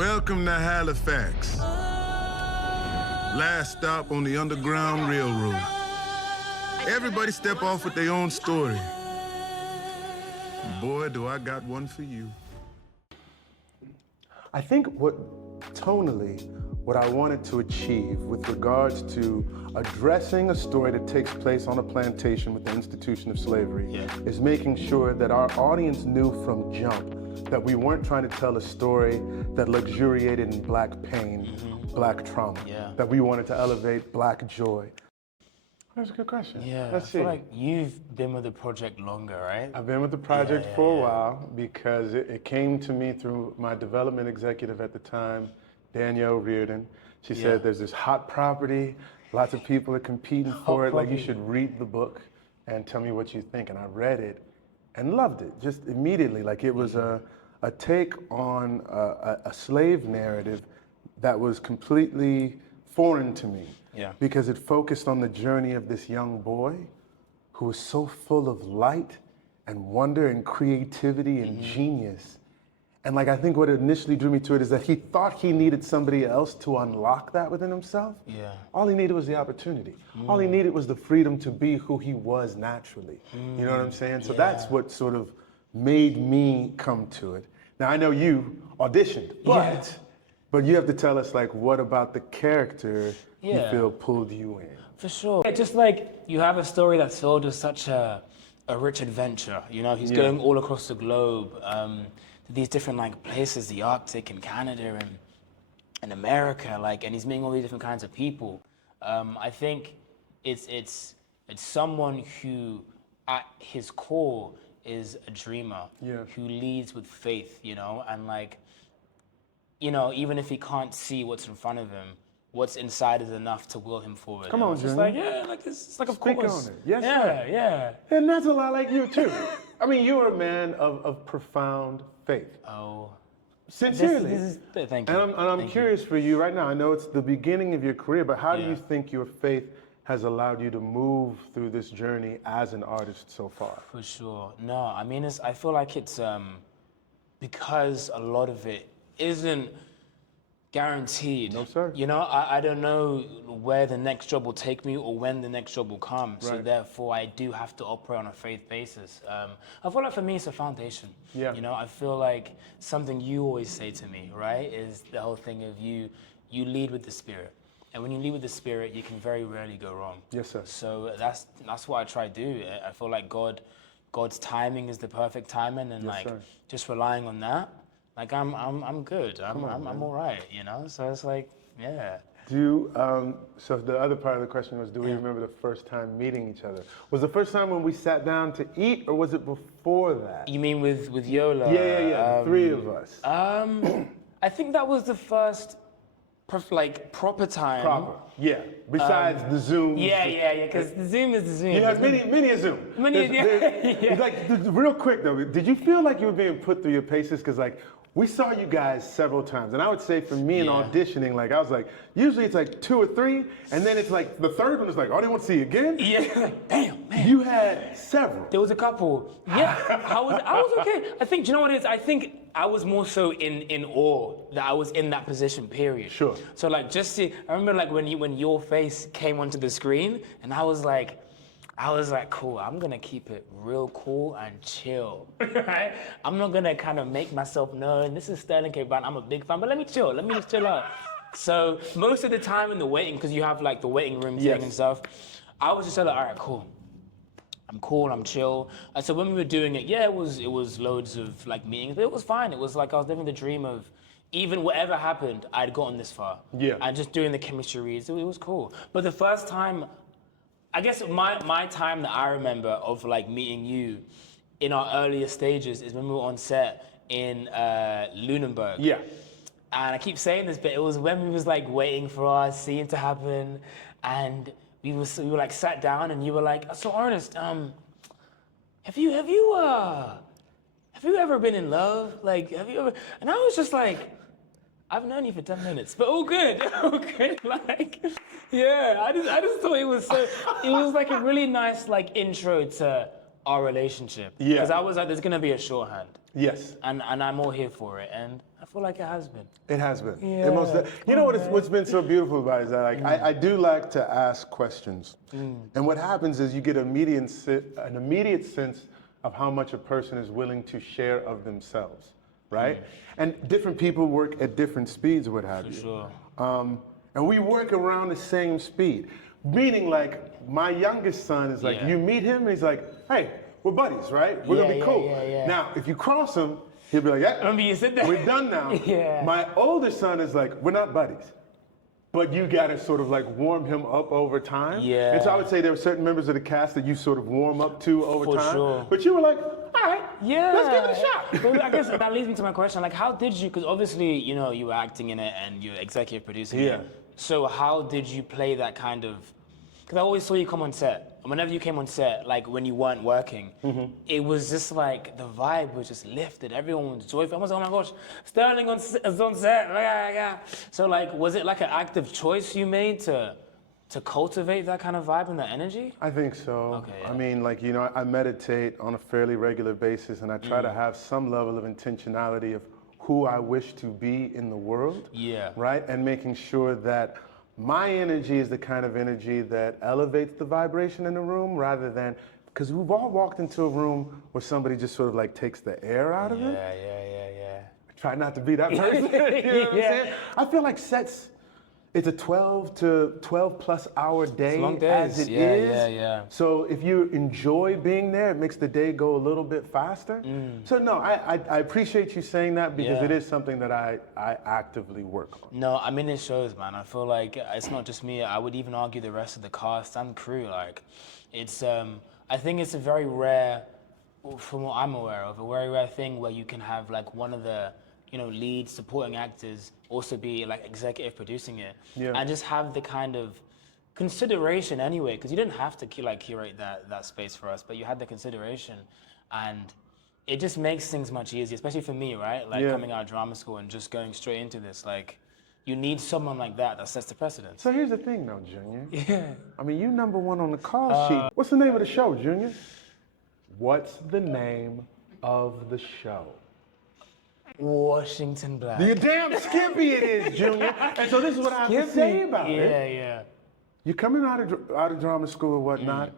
Welcome to Halifax. Last stop on the Underground Railroad. Everybody step off with their own story. Boy, do I got one for you. I think tonally, what I wanted to achieve with regards to addressing a story that takes place on a plantation with the institution of slavery is making sure that our audience knew from jump that we weren't trying to tell a story that luxuriated in black pain, black trauma, that we wanted to elevate black joy. That's a good question. Yeah, Let's see. I feel like you've been with the project longer, right? I've been with the project for a while because it came to me through my development executive at the time, Danielle Reardon. She said, there's this hot property, lots of people are competing for it, like you should read the book and tell me what you think. And I read it and loved it, just immediately. Like it was a take on a slave narrative that was completely foreign to me. Yeah. Because it focused on the journey of this young boy who was so full of light and wonder and creativity and genius. And like, I think what initially drew me to it is that he thought he needed somebody else to unlock that within himself. Yeah. All he needed was the opportunity. All he needed was the freedom to be who he was naturally. You know what I'm saying? So that's what sort of made me come to it. Now, I know you auditioned, but you have to tell us, like, what about the character you feel pulled you in? For sure. Yeah, just like you have a story that's filled with such a rich adventure. You know, he's going all across the globe to these different like places, the Arctic and Canada and America, like, and he's meeting all these different kinds of people. I think it's someone who, at his core, is a dreamer who leads with faith. You know, and like, you know, even if he can't see what's in front of him, what's inside is enough to will him forward. Come on, it's just Junior. like, like it's like, of Speak course. on it. Yes, yeah, sir. yeah. And that's a lot like you, too. I mean, you're a man of profound faith. Oh. Sincerely. Thank you. And I'm curious for you right now. I know it's the beginning of your career, but how do you think your faith has allowed you to move through this journey as an artist so far? For sure. No, I mean, I feel like it's because a lot of it isn't guaranteed. No, sir. You know, I don't know where the next job will take me or when the next job will come. So therefore, I do have to operate on a faith basis. I feel like for me, it's a foundation. Yeah. You know, I feel like something you always say to me, right, is the whole thing of you lead with the Spirit. And when you lead with the Spirit, you can very rarely go wrong. Yes, sir. So that's what I try to do. I feel like God's timing is the perfect timing, and just relying on that. Like I'm good. I'm all right, you know. So it's like, So the other part of the question was, do we remember the first time meeting each other? Was the first time when we sat down to eat, or was it before that? You mean with Yola? Yeah. The three of us. I think that was the first proper time. Proper. Yeah. Besides the Zoom. Yeah. Because the Zoom is the Zoom. You have many a Zoom. It's like, real quick though, did you feel like you were being put through your paces? Because like, we saw you guys several times, and I would say for me in auditioning, like I was like, usually it's like 2 or 3, and then it's like the third one is like, oh, they want to see you again? Yeah, damn, man. You had several. There was a couple. Yeah, I was okay. I think, do you know what it is? I think I was more so in awe that I was in that position, period. Sure. So like, I remember like when your face came onto the screen, and I was like, cool, I'm gonna keep it real cool and chill, right? I'm not gonna kind of make myself known. This is Sterling K. Brown, I'm a big fan, but let me just chill out. So most of the time in the waiting, because you have like the waiting room thing and stuff, I was just like, all right, cool. I'm cool, I'm chill. And so when we were doing it, it was loads of like meetings, but it was fine. It was like I was living the dream of, even whatever happened, I'd gotten this far. Yeah. And just doing the chemistry reads, it was cool. But the first time, I guess my time that I remember of like meeting you in our earlier stages is when we were on set in Lunenburg. Yeah. And I keep saying this, but it was when we was like waiting for our scene to happen, and we were like sat down, and you were like, so Ernest, have you ever been in love? Like, have you ever? And I was just like, I've known you for 10 minutes, but all good. Like, yeah, I just thought it was like a really nice like intro to our relationship. Yeah. Because I was like, there's gonna be a shorthand. Yes. And I'm all here for it, and I feel like it has been. It has been. Yeah. You know what's been so beautiful about it is that like, I do like to ask questions. And what happens is you get an immediate sense of how much a person is willing to share of themselves, right? And different people work at different speeds or what have you. Sure. And we work around the same speed. Meaning like my youngest son is like, you meet him and he's like, hey, we're buddies, right? We're gonna be cool. Now, if you cross him, he'll be like, yeah, Remember you said that? we're done now. My older son is like, we're not buddies. But you gotta sort of like warm him up over time. Yeah. And so I would say there were certain members of the cast that you sort of warm up to over For time. sure. But you were like, all right, let's give it a shot. Well, I guess that leads me to my question. Like, how did you, because obviously, you know, you were acting in it and you're executive producing it. So how did you play that kind of, because I always saw you come on set. Whenever you came on set, like when you weren't working, it was just like the vibe was just lifted. Everyone was joyful. I was like, oh my gosh, Sterling is on set. So like, was it like an active choice you made to cultivate that kind of vibe and that energy? I think so. Okay, I mean, like, you know, I meditate on a fairly regular basis and I try to have some level of intentionality of who I wish to be in the world. Right? And making sure that my energy is the kind of energy that elevates the vibration in the room rather than, because we've all walked into a room where somebody just sort of like takes the air out of it. I try not to be that person. You know what I'm saying? I feel like sets, it's a 12 to 12 plus hour day long days. as it is. So if you enjoy being there, it makes the day go a little bit faster. So no, I appreciate you saying that because it is something that I actively work on. No, I mean, it shows, man. I feel like it's not just me. I would even argue the rest of the cast and crew. Like, it's, I think it's a very rare, from what I'm aware of, a very rare thing where you can have like one of the, you know, lead supporting actors also be like executive producing it, and just have the kind of consideration anyway, because you didn't have to curate that space for us, but you had the consideration, and it just makes things much easier, especially for me, right? Like coming out of drama school and just going straight into this, like you need someone like that sets the precedent. So here's the thing though, Junior. I mean, you #1 on the call sheet. What's the name of the show, Junior? What's the name of the show? Washington Black. You damn skippy it is, Junior. And so this is what I have to say about it. You're coming out of drama school or whatnot,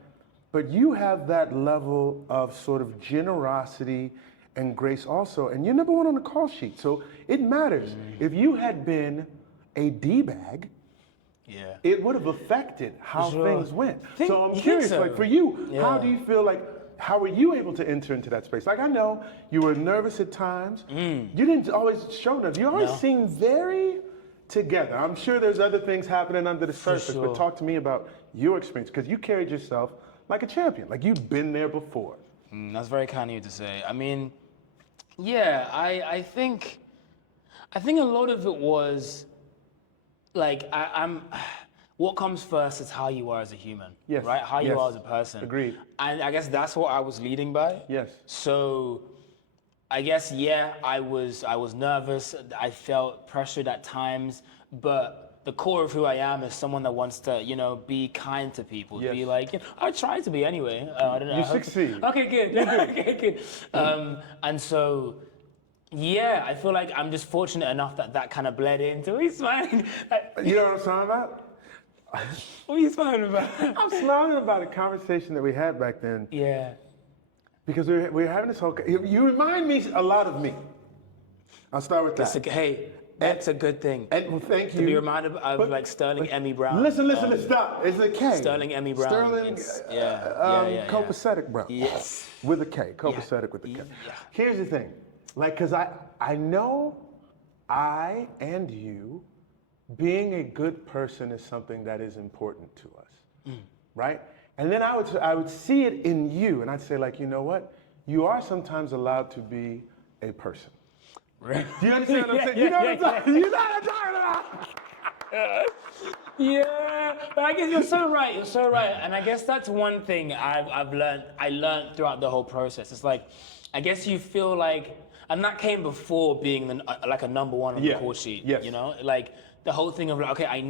but you have that level of sort of generosity and grace also, and you're #1 on the call sheet, so it matters. If you had been a D-bag, it would have affected how things went. So I'm curious, like for you, how do you feel like, how were you able to enter into that space? Like, I know you were nervous at times. You didn't always show nerves. You always seemed very together. I'm sure there's other things happening under the surface, but talk to me about your experience, because you carried yourself like a champion, like you've been there before. That's very kind of you to say. I mean, yeah, I think a lot of it was, like, what comes first is how you are as a human, right? How you are as a person. Agreed. And I guess that's what I was leading by. So I guess, I was nervous. I felt pressured at times, but the core of who I am is someone that wants to, you know, be kind to people. Be like, you know, I try to be anyway. I don't know. You succeed. Okay, good. Okay, good. And so, I feel like I'm just fortunate enough that kind of bled into. He's smiling. You know what I'm talking about? What are you smiling about? I'm smiling about a conversation that we had back then. Because we were having this whole. You remind me a lot of me. I'll start with that. That's a good thing. And well, thank you. To be reminded of like Sterling Emmy Brown. Listen, stop. It's a K. Sterling Emmy Brown. Sterling, copacetic Brown. Yes. With a K. Copacetic with a K. Here's the thing. Like, because I know I and you, being a good person is something that is important to us, right? And then I would see it in you, and I'd say, like, you know what? You are sometimes allowed to be a person. Right. Do you understand what I'm saying? You know what I'm talking about? But I guess you're so right. And I guess that's one thing I learned throughout the whole process. It's like, I guess you feel like, and that came before being like a #1 on the call sheet. You know, like the whole thing of like, okay, I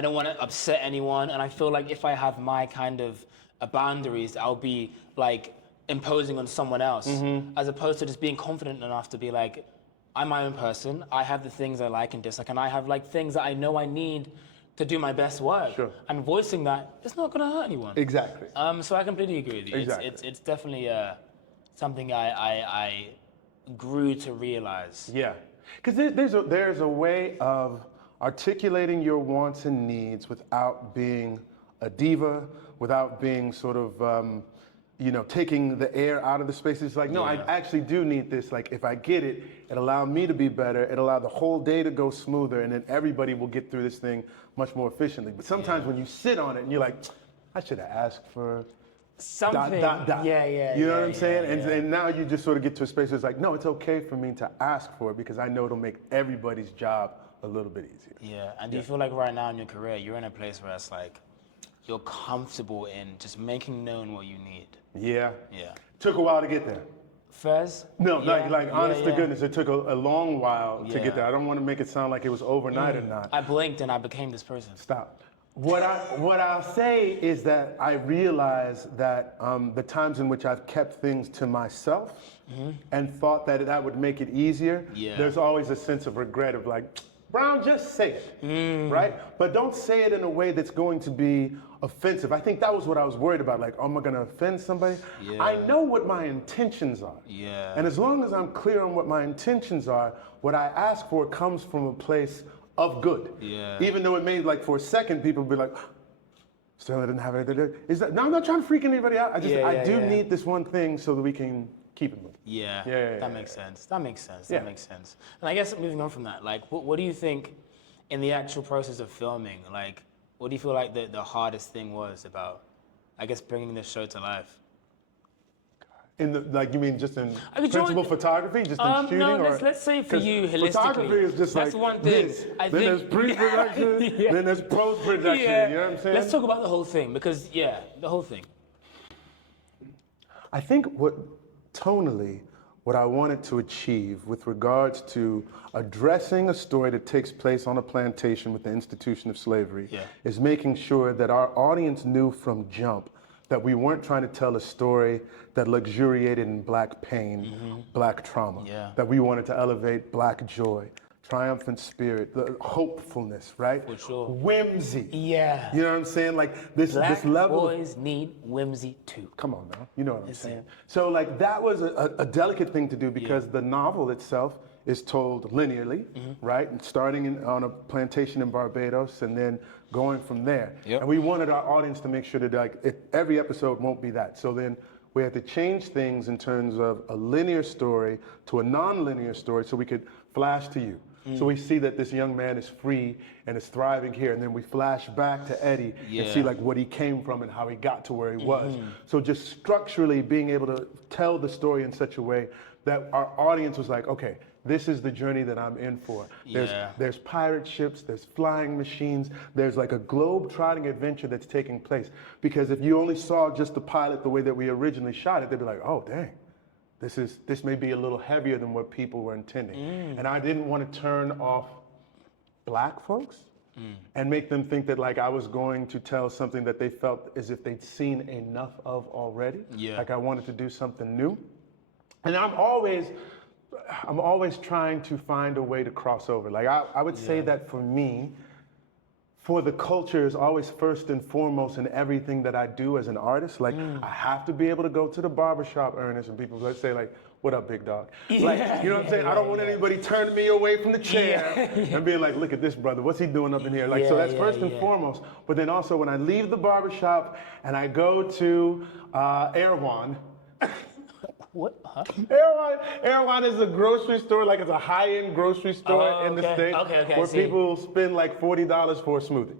don't want to upset anyone, and I feel like if I have my kind of boundaries, I'll be like imposing on someone else, as opposed to just being confident enough to be like, I'm my own person. I have the things I like and dislike, and I have like things that I know I need to do my best work. Sure. And voicing that, it's not gonna hurt anyone. Exactly. So I completely agree with you. Exactly. It's definitely something I grew to realize. Yeah, because there's a way of articulating your wants and needs without being a diva, without being sort of, taking the air out of the space. It's like, no, I actually do need this. Like, if I get it, it'll allow me to be better. It'll allow the whole day to go smoother, and then everybody will get through this thing much more efficiently. But sometimes when you sit on it and you're like, I should have asked for Something. dot. Yeah. You know what I'm saying? And now you just sort of get to a space where it's like, no, it's okay for me to ask for it because I know it'll make everybody's job a little bit easier. Yeah, and do you feel like right now in your career, you're in a place where it's like, you're comfortable in just making known what you need? Yeah. Yeah. Took a while to get there. Fez? No, Yeah, like honest to yeah. goodness, it took a long while to Yeah. get there. I don't want to make it sound like it was overnight or not. I blinked and I became this person. Stop. What I'll say is that I realize that the times in which I've kept things to myself and thought that would make it easier, there's always a sense of regret of like, Brown, just say it, right? But don't say it in a way that's going to be offensive. I think that was what I was worried about. Like, oh, am I going to offend somebody? Yeah. I know what my intentions are. Yeah. And as long as I'm clear on what my intentions are, what I ask for comes from a place of good. Yeah. Even though it may, like, for a second, people be like, still didn't have anything. No, I'm not trying to freak anybody out. I do need this one thing so that we can keep it moving. Yeah, that makes sense. That makes sense. Yeah. That makes sense. And I guess moving on from that, like, what do you think in the actual process of filming? Like, what do you feel like the hardest thing was about, I guess, bringing this show to life? In the, like, you mean just in Okay, principal photography, just in shooting? No, or? let's say for 'Cause you, holistically. photography is just That's like one thing. this. I then think- there's pre-production, Yeah. then there's post-production, you know what I'm saying? Let's talk about the whole thing, because, the whole thing. I think tonally, what I wanted to achieve with regards to addressing a story that takes place on a plantation with the institution of slavery is making sure that our audience knew from jump that we weren't trying to tell a story that luxuriated in black pain, black trauma, that we wanted to elevate black joy, triumphant spirit, the hopefulness, right? For sure. Whimsy. Yeah. You know what I'm saying? Like this level. Boys need whimsy too. Come on now, you know what I'm saying. So like that was a delicate thing to do because the novel itself is told linearly, right? And starting on a plantation in Barbados and then going from there. And we wanted our audience to make sure that like every episode won't be that. So then we had to change things in terms of a linear story to a non-linear story so we could flash to you. So we see that this young man is free and is thriving here, and then we flash back to Eddie and see like what he came from and how he got to where he was. So just structurally being able to tell the story in such a way that our audience was like, okay, this is the journey that I'm in for. There's pirate ships, there's flying machines, there's like a globe-trotting adventure that's taking place. Because if you only saw just the pilot the way that we originally shot it, they'd be like, oh, dang. This may be a little heavier than what people were intending. And I didn't want to turn off black folks and make them think that like I was going to tell something that they felt as if they'd seen enough of already. Like I wanted to do something new. And I'm always trying to find a way to cross over. Like I would say that for me, for the culture is always first and foremost in everything that I do as an artist. Like I have to be able to go to the barbershop, Ernest, and people say like, what up, big dog? Like, you know what I'm saying? I don't want anybody turning me away from the chair and being like, look at this brother, what's he doing up in here? Like, so that's first and foremost. But then also when I leave the barbershop and I go to Erewhon, What? Huh? Erewhon is a grocery store, like it's a high-end grocery store in the States where people spend like $40 for a smoothie.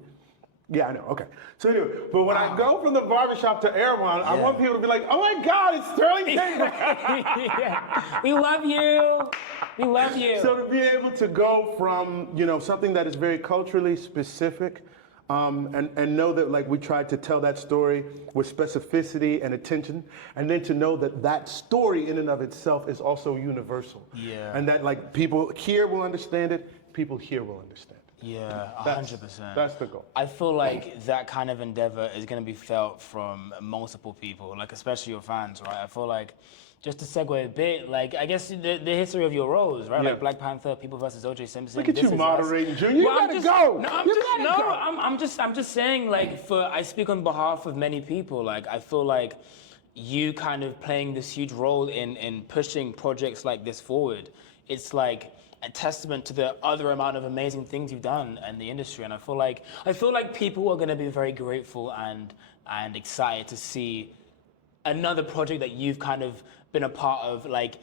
Yeah, I know, okay. So anyway, but when I go from the barbershop to Erewhon, I want people to be like, oh my God, it's Sterling K. We love you. We love you. So to be able to go from, something that is very culturally specific and know that like we tried to tell that story with specificity and attention, and then to know that that story in and of itself is also universal. And that like people here will understand it, people here will understand it. Yeah, 100%. That's the goal. I feel like that kind of endeavor is going to be felt from multiple people, like especially your fans, right? I feel like just to segue a bit, like I guess the history of your roles, right? Yeah. Like Black Panther, People versus O.J. Simpson. Look at This you Is Us. moderating, Junior. You Well, gotta go. No, I'm just saying, like, I speak on behalf of many people. Like, I feel like you kind of playing this huge role in pushing projects like this forward. It's like a testament to the other amount of amazing things you've done in the industry, and I feel like people are going to be very grateful and excited to see another project that you've kind of been a part of, like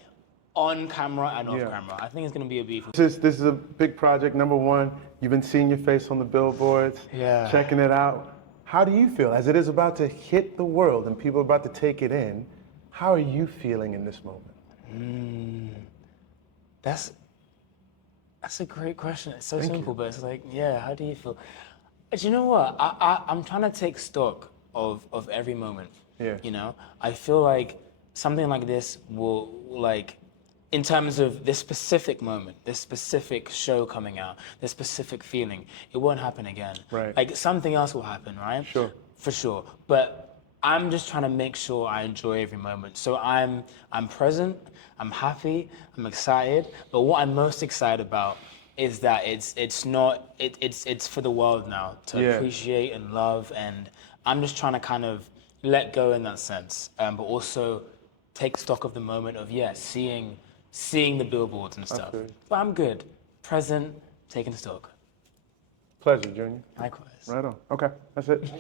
on camera and off camera. I think it's going to be a beautiful. This is a big project. Number one, you've been seeing your face on the billboards, checking it out. How do you feel as it is about to hit the world and people are about to take it in? How are you feeling in this moment? That's a great question. It's so simple, but it's like, how do you feel? Do you know what? I'm trying to take stock of every moment. Yeah. You know, I feel like something like this will, like, in terms of this specific moment, this specific show coming out, this specific feeling, it won't happen again. Right. Like, something else will happen, right? Sure. For sure. But I'm just trying to make sure I enjoy every moment. So I'm present, I'm happy, I'm excited. But what I'm most excited about is that it's for the world now to appreciate and love, and I'm just trying to kind of let go in that sense, but also take stock of the moment of seeing the billboards and stuff. Absolutely. But I'm good, present, taking stock. Pleasure, Junior. Likewise. Right on. Okay, that's it.